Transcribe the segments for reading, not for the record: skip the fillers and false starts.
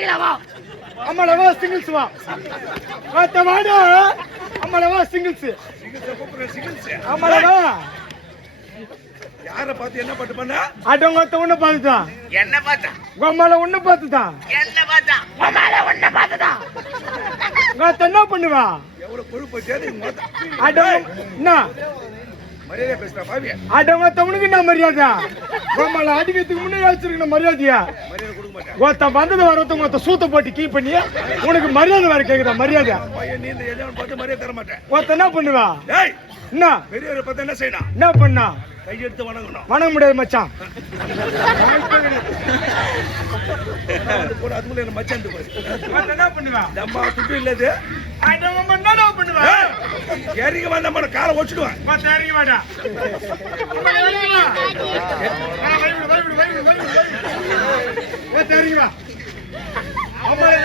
வச்சுக்கலாமா? அம்மாளவா சிங்கிள்ஸ் வா. வாத்த வாடா. அம்மாளவா சிங்கிள்ஸ். அம்மாளவா. யாரை பார்த்து என்ன பாட்டு பண்ண? அடங்கத்த உன்னை பார்த்துதான். என்ன பார்த்தா? உம்மால உன்னை பார்த்துதான். என்ன பார்த்தா? உம்மால உன்னை பார்த்துதான். உங்க என்ன பண்ணுவா? எவ்வளவு கொழுப்பு சேது மொத்த. அடங்க என்ன? மரியாதை பேசுறா பாவியா. அடங்கத்த உனக்கு என்ன மரியாதை? உம்மால அடிக்கிறதுக்கு முன்னாடி வச்சிருக்கணும் மரியாதையா? மரியாதை கொடுக்க மாட்டேன். ஒருத்த வந்தது வரது ஒருத்த சூத்த போட்டு கீ பண்ணி உனக்கு மரியாதை வேற கேக்குதா? மரியாதை பையன் நீ இந்த எஜமான் பார்த்து மரியாதை தர மாட்டேன். ஒருத்த என்ன பண்ணுவா? டேய் என்ன பெரியவரை பார்த்து என்ன செய்யணும்? என்ன பண்ணா? கையெடுத்து வணங்கணும். வணங்க முடியாது மச்சான். கூட அதுக்குள்ள என்ன மச்சான் என்ன பண்ணுவா? நம்ம துட்டு இல்லது. என்ன பண்ணுவா? இறங்கி வந்த நம்ம காலை ஒச்சிடுவேன். இறங்கி வாடா. இறங்கி வா.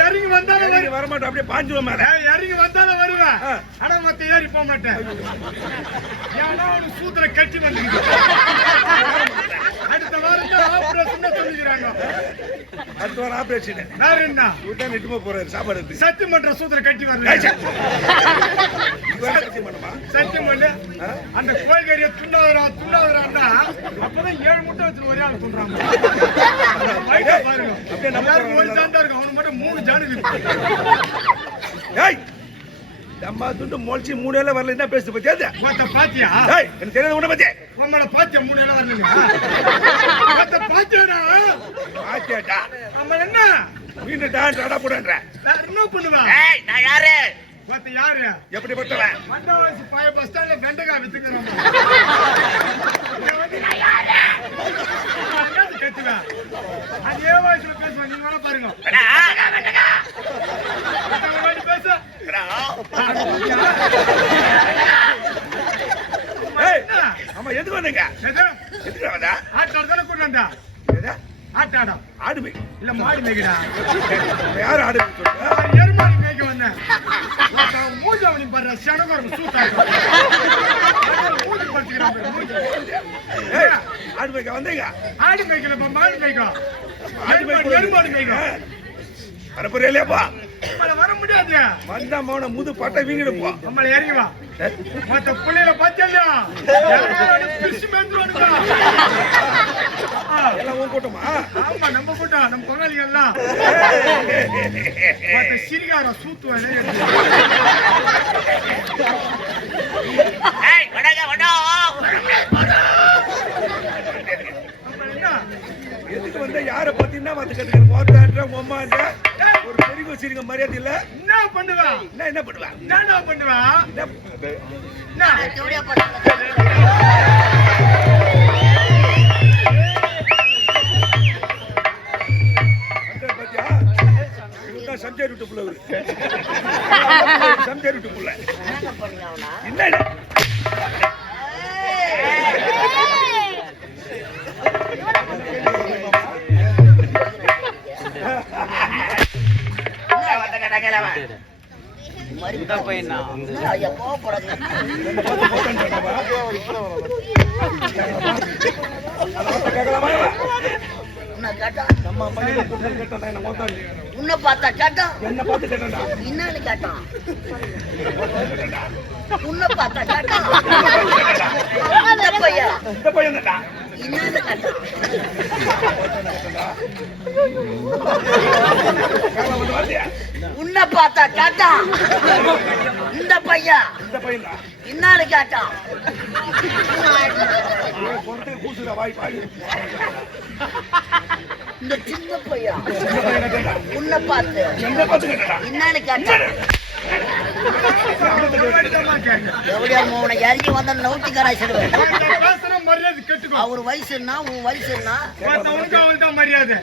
இறங்கி வந்தாலும் வரமாட்டேன். அப்படியே பாஞ்சுவேன் மேல. இறங்கி வந்தாலும் வருவேன். ஆனா மத்த ஏறி போக மாட்டேன். ஏன்னா அவனு சூத்திர கட்டி வந்து அடுத்த வாரத்தை ஆபரேஷன் சொல்லிக்கிறாங்க. அடுத்த வாரம் ஆபரேஷன். வேற என்ன? வீட்டை நிட்டுமா போறாரு சாப்பாடு எடுத்து. சத்தியம் பண்ற சூத்திர கட்டி வரல. சத்தியம் பண்ணு. அந்த கோயில்காரிய துண்டாவதுரா அப்பதான் 7 முட்டை வச்சு ஒரே ஆள் துண்டாங்க. பாருங்க ஒரு ஜாண்டா இருக்கு. அவனுக்கு மட்டும் 3 ஜாண்டு ஏய் அம்மா துண்டு மொழிச்சு 3 எல்லாம் வரல. என்ன பேசு பத்தியா? பாத்தியா? எனக்கு தெரியாது உன்னை பத்தி. உம்மள பாத்தியா 3 எல்லாம் வரலங்க. பாத்தியாடா? பாத்தியாடா? அம்மா என்ன வீட்டு டான் டடா போடுறேன். என்ன பண்ணுவா? ஏய் நான் யாரு? பாத்தி யாரு? எப்படி பட்டவன்? மண்டவாசி பாய பஸ் ஸ்டாண்ட்ல வெண்டகா வித்துக்குறாங்க. நான் யாரு? கேட்டுவா. அதே வாய்ஸ்ல பேசுவா. நீங்க வேணா பாருங்க. வெண்டகா. பேசு. ஆமா எதுக்கு வந்தீங்க? எதுக்கு வந்தா? ஆட்டாட தானே கொண்டு வந்தா? ஆட்டாடா. ஆடு மேய். இல்ல மாடு மேய்க்கடா. யார் ஆடு மேய் சொல்ற? எருமாடு மேய்க்க வந்தேன். மூஞ்சி அவனி பாரு சனகரம் சூத்தாங்க. மூஞ்சி பத்திக்கிறாங்க. ஏய் ஆடு மேய்க்க வந்தீங்க? ஆடு மேய்க்கல மாடு மேய்க்க. எருமாடு மேய்க்க. வரப்போறே இல்லையாப்பா? வர முடியாது. வந்தா மோன முது பட்டை வீங்கிடுப்பா. நம்மள இறங்கி வா. மத்த புள்ளையில பாத்தியா? பிரிச்சு மேந்துருவானுங்க. எல்லாம் உன் கூட்டமா? ஆமா நம்ம கூட்டம். நம்ம பங்காளிகள் எல்லாம் மத்த சிரிகார சூத்துவானே. ஏய் வடங்க வடா. எதுக்கு வந்தா யாரை பத்தினா வந்து கேட்டுக்கிற போட்டான்ற உம்மான்ற ஒரு பெரிய சிரிங்க மரியாதை இல்ல. என்ன பண்ணுவா? என்ன பண்ணுவா? என்ன பண்ணுவா? நான் ஜோடியா போறேன். சம்ஜர் விட்டு புள்ள சம்ஜர் விட்டு புள்ள என்ன உன்னை பார்த்தா கேட்டா என்ன பார்த்து கேட்டா என்னன்னு கேட்டான். உன்னை பார்த்தா கேட்டா இந்த பையன் என்னன்னு கேட்டான். உன்னை பார்த்தா கேட்டா இந்த பையன் என்னன்னு கேட்டான். இந்த சின்ன பையன் உன்னை பார்த்து என்னன்னு கேட்டான். எவ்வளோ உன இறங்கி வந்த நவுட்டிக்காராசிடுவேன். அவர் வயசு என்ன உன் வயசு என்ன? மரியாதை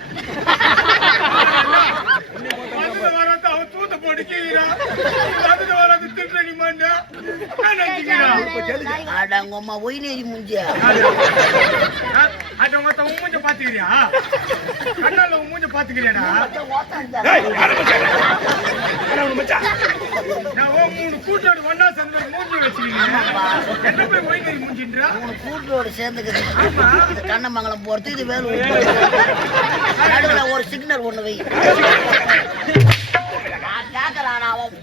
தூத்த போட்டு அடங்கம்மா ஒயினேரி முஞ்சியா அது உங்க மூஞ்ச பாத்துக்கிறியா? கண்ணால உன் மூஞ்ச பாத்துக்கிறியாடா? ஏய் யார மச்சான் என்ன உன் மச்சான் நான் ஓ மூணு கூட்டோட ஒண்ணா சேர்ந்து மூஞ்சி வச்சிருக்கீங்க. என்ன போய் கோயில்கறி மூஞ்சின்றா? மூணு கூட்டோட சேர்ந்துக்குது. ஆமா. இது கண்ணமங்கலம் போறது, இது வேலூர். நடுவுல ஒரு சிக்னல் ஒண்ணு வை. நான் கேட்கலாம் அவன்.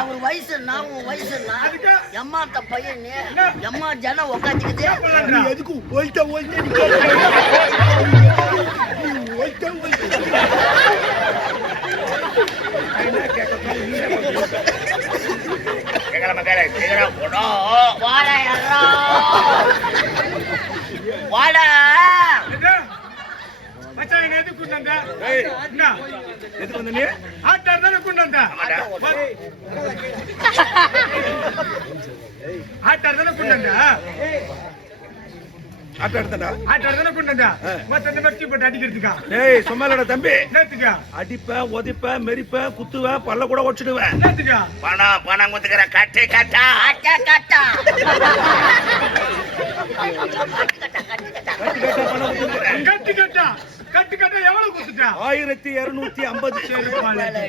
அவர் வயசுன்னா உன் வயசுன்னா எம்மாத்த பையன் எம்மா ஜனம் உக்காந்துக்கிட்டு எதுக்கு ஓய்ட்ட வாடா மச்சான் என்ன எதுக்கு கொண்டு வந்த? ஏய் என்ன எதுக்கு வந்த நீ ஆட்டார் தானே கொண்டு வந்த? ஆட்டார் தானே கொண்டு வந்த? ஆட்ட எடுத்தடா ஆட்டார் தானே கொண்டு வந்த? மத்த இந்த மெட்டி போட்டு அடிக்கிறதுக்கா? ஏய் சும்மாலடா தம்பி என்னத்துக்கா? அடிப்பேன் ஒதிப்பேன் மெரிப்பேன் குத்துவேன் பல்ல கூட ஒடிச்சிடுவேன் என்னத்துக்கா? பணம் குத்துக்கிற கட்டு கட்டா காட்டா காட்டா கட்டு கட்டா கட்டு கட்டா எவ்வளவு குத்துட்டா? 1250 வாங்கறது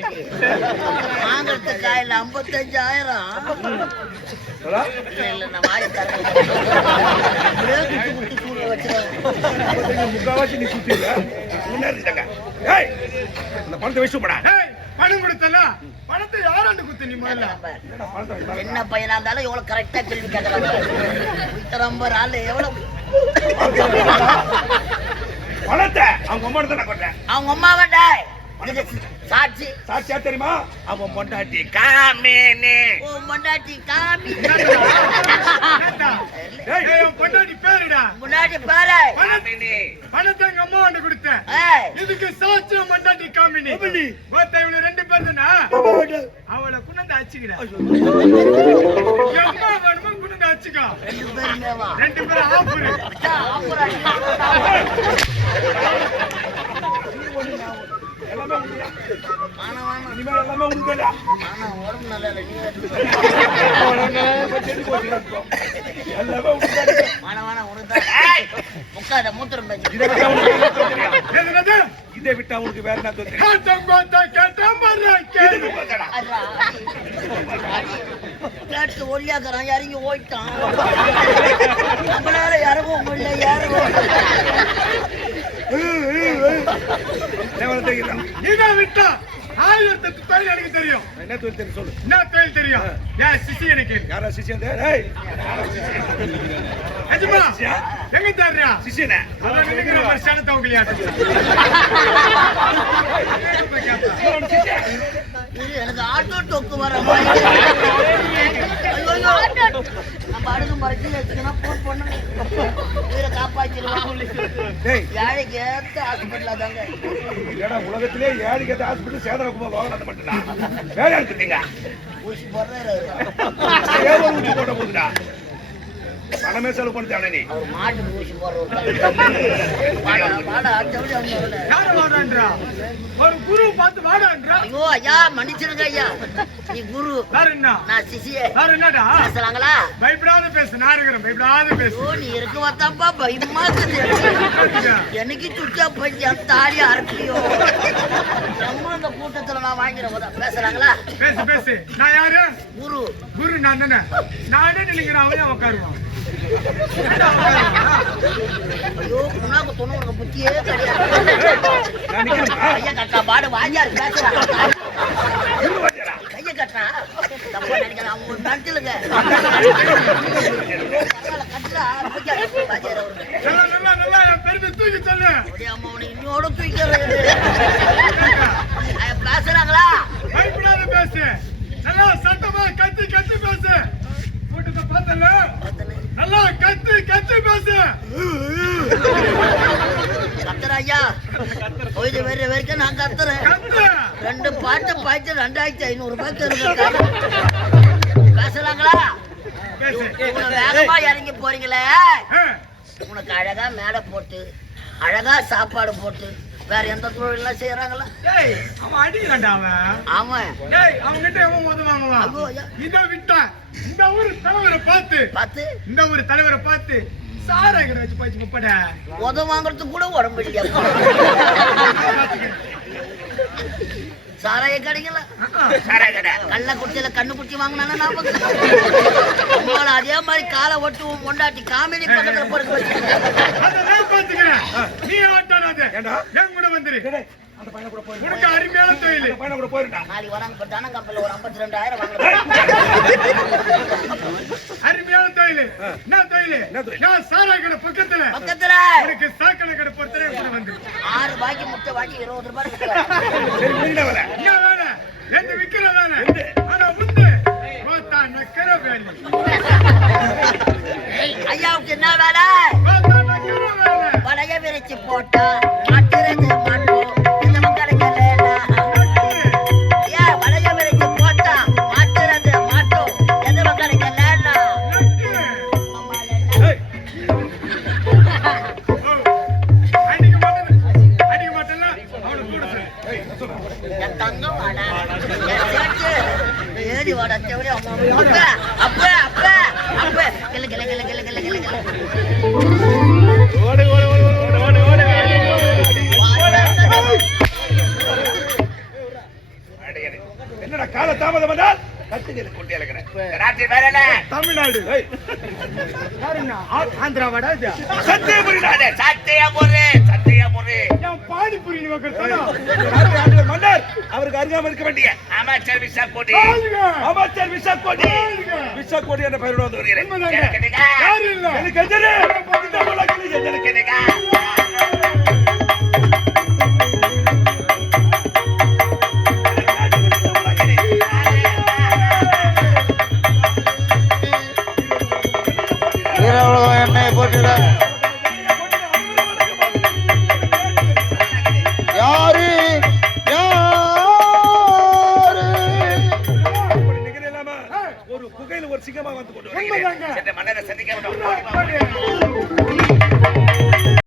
காயில 55,000. இல்ல நான் வாங்கி தரேன். குத்து சூரிய வச்சிருக்கேன். முக்காவாசி நீ சுத்திடுற முன்னாடி ஏய் அந்த பணத்தை வச்சு போடா ஏய் பணம் கொடுத்தல பணத்தை யாராண்டு குத்து நீ முதல்ல? என்ன பையனா இருந்தாலும் எவ்வளவு கரெக்டா கேள்வி கேட்கறாங்க. ரொம்ப ஆளு எவ்வளவு பணத்தை அவங்க அம்மா தான் கொட்டேன் அவங்க அம்மா வேண்டா சாட்சி சாட்சியா தெரியுமா அவன் பொண்டாட்டி காமினி உன் பொண்டாட்டி காமி ஏய் என் பொண்டாட்டி பேருடா. முன்னாடி பாரு. காமினி பணத்தை எங்க அம்மா வந்து கொடுத்தேன். ஏய் இதுக்கு சாட்சி பொண்டாட்டி காமினி. ஒருத்த இவங்க 2 பேர் தானே? அவளை குணத்தை அச்சுக்கிறா. எம்மா வேணுமா குணத்தை அச்சுக்கா? 2 பேருமே வா. 2 பேரும் ஆஃபரு. அச்சா, ஆப்புறா நீ. எல்லாமே உண்டுடா வாணா, வாணா. இனிமே எல்லாமே உண்டுடா ஆனா உடம்பு நல்லா இல்ல, நீ வேற. எல்லாமே உண்டுடா வாணா, வாணா, உனக்குதான். உட்காத, மூத்திரம் பேச்சு. என்னது? இதை விட்டா உனக்கு வேற என்ன தெரியும் காத்தங்கோத்த கேட்டேன் பாரு, கேளு. அட்ரா. கேட்டு ஒல்லியாக்குறான், இறங்கி ஓடிட்டான். நம்மளால இறங்கவும் முடியல, இறங்கவும். எவ்வளவு தெரியும் இதை விட்டா 1008 தொழில் எனக்கு தெரியும். என்ன தொழில் தெரியும் சொல்லு என்ன தொழில் தெரியும்? ஏன் சிசி எனக்கு யாரா சிஷியன் ஏய் எஜமா எங்க தர்றியா? சிஷியனே அதான் நினைக்கிற மாதிரி சேனத்தை உங்களையாட்டு. இது எனக்கு ஆட்டோ டோக்கு வர மாதிரி. ஐயோ, நம்ம அடுக்கு மறைச்சு வச்சுக்கனா போன் பண்ணணும். இவரை காப்பாற்றிடுவான். டேய் ஏழைக்கு ஏத்த ஹாஸ்பிட்டல் தாங்க. ஏடா உலகத்திலே ஏழைக்கு ஹாஸ்பிடல் சேதனகுமார் வாகனத்தை மட்டும்தான் வேற எடுத்துட்டீங்க ஊசி போடுறாரு. ஏதோ ஊசி போட்ட போதுடா பணமே செலவு பண்ண தேவை நீ அவர் மாட்டுக்கு ஊசி போடுறோம். வாடா வாடா அடுத்தபடி அவங்க யார வாடான்றா? ஒரு குரு பார்த்து வாடான்றா? ஐயோ ஐயா மன்னிச்சிருங்க ஐயா. நீ குரு, வேற என்ன? நான் சிசியே. வேற என்னடா? பேசலாங்களா? பயப்படாத பேசு, நான் இருக்கிறேன். பயப்படாத பேசு. ஐயோ நீ இருக்க வந்தாப்பா பயமா இருக்குது. எனக்கு சுச்சா போய் என் தாலியா அறுக்கியோ. நம்ம அந்த கூட்டத்துல நான் வாங்கிறேன். பேசலாங்களா? பேசு பேசு. நான் யாரு? குரு. குரு நான் தானே. நானே நினைக்கிறேன் அவன் உட்காருவான். ஐயோ உனக்கு தொண்ணு உனக்கு புத்தியே கிடையாது. கைய கட்டா பாடு வாங்கியாரு பேசுறான். கைய கட்டா தப்பா நினைக்கிறேன். அவங்க ஒரு நடத்திலுங்க கட்டுறா. நல்லா நல்லா நல்லா என் பெருமை தூக்கி சொல்லு. அம்மா உனக்கு இன்னோட தூக்கிறது. பேசுறாங்களா? பயப்படாத பேசு. நல்லா சத்தமா கத்தி கத்தி பேசு. கூட்டத்தை பார்த்தல நல்லா கத்தி கத்தி பேசு. கத்துறேன் ஐயா. போயிட்டு வேற வரைக்கும் நான் கத்துறேன். கத்து. 2 பாட்டு பாய்ச்சி 2500 ரூபாய்க்கு இருக்கு. பேசலாங்களா? பேசு. இவ்வளவு வேகமா இறங்கி போறீங்களே, ஆ. உனக்கு அழகா மேடை போட்டு அழகா சாப்பாடு போட்டு வேற எந்த தொழிலாம் செய்யறாங்களா? டேய் அவன் அடிக்கலாம்டா அவன். அவன் டேய் அவன்கிட்ட எவன் உதவி வாங்குவான்? ஐயோ, ஐயா. இதை விட்டா இந்த ஊர் தலைவரை பார்த்து பார்த்து சாராய கடை வச்சு போச்சு முப்பட. உதவ வாங்குறதுக்கு கூட உடம்பு இல்லையா? சாராய கடைங்களா? சாராய கடை. கள்ளக்குறிச்சியில கண்ணு குச்சி வாங்கினாலும் அதே மாதிரி காலை ஒட்டு கொண்டாட்டி காமெடி பக்கத்துல போட்டு அதெல்லாம் பாத்துக்கிறேன். நீ ஆட்டாடாத. ஏண்டா? என் கூட வந்துரு. டேய், அந்த பையனை கூட போயிரு. உனக்கு அருமையான தொழில். அந்த பையனை கூட போயிருடா. நாளைக்கு வராங்க இப்ப தானே கம்பெனில ஒரு 52,000 வாங்கலாம். அருமையான தொழில். என்ன தொழில்? என்ன தொழில்? நான் சாராய கடை பக்கத்துல பக்கத்துல உனக்கு சாக்கடை கடை பொறுத்தரே கூட வந்து 6 பாக்கி முட்டை வாங்கி 20 ரூபாய் கொடுக்குறேன். சரி, முடிடா வர. என்ன வேலை? எந்த விக்கிற வேலை? ஆனா உண்டு கோத்தா நக்கர வேலை. ஐயாவுக்கு என்ன வேலை? கோத்தா நக்கர வேலை. வளைய விரிச்சு போட்டா மாட்டுறது மாட்டோம் இந்த மக்களுக்கு ஏன் வளைய விரிச்சு போட்டா மாட்டுறது மாட்டோம் எந்த மக்களுக்கு ஏய், அடிக்க மாட்டேன்னா அவனுக்கு கூட சொல்லு. ஏய், நான் சொல்றேன். என் தங்கம் வாடா என் சேட்டு ஏறி வாடா தேவடி அம்மா அப்ப அப்ப அப்ப அப்ப கிளு கிளு கிளு கிளு கிளு கிளு கிளு ஓடு, ஓடு, ஓடு, ஓடு, ஓடு, ஓடு. அடிக்கடி. என்னடா கால தாமதம் வந்தால் கட்டுகிறது. குட்டி இழக்கிறேன். ராத்திரி வேற என்ன? தமிழ்நாடு. ஏய், ஆந்திராவாடா இது? சத்தியபுரிடா. அடே, சத்தியபுரி, சத்தியபுரி. என் பானிபுரி நீ வைக்கிறதானா? ராத்திரி ஆண்டு மன்னர் அவருக்கு அருகாமல் இருக்க வேண்டிய அமைச்சர் விசாக்கோட்டி. அமைச்சர் விசாக்கோடி. விசாக்கோடி என்ற பெயரோடு வந்து வருகிறேன். கேக்குதுங்க? யாரு இல்ல? எனக்கு எதிரே இந்த உலகில் எனக்கு கேக்குதுங்க? எண்ணெயை போட்டுல யாரு யாரு நிகழலாமா? ஒரு புகையில் ஒரு சிங்கமா வந்து கொண்டு வருகிறேன். உண்மைதாங்க. சரி, மன்னரை சந்திக்க விட்டோம்.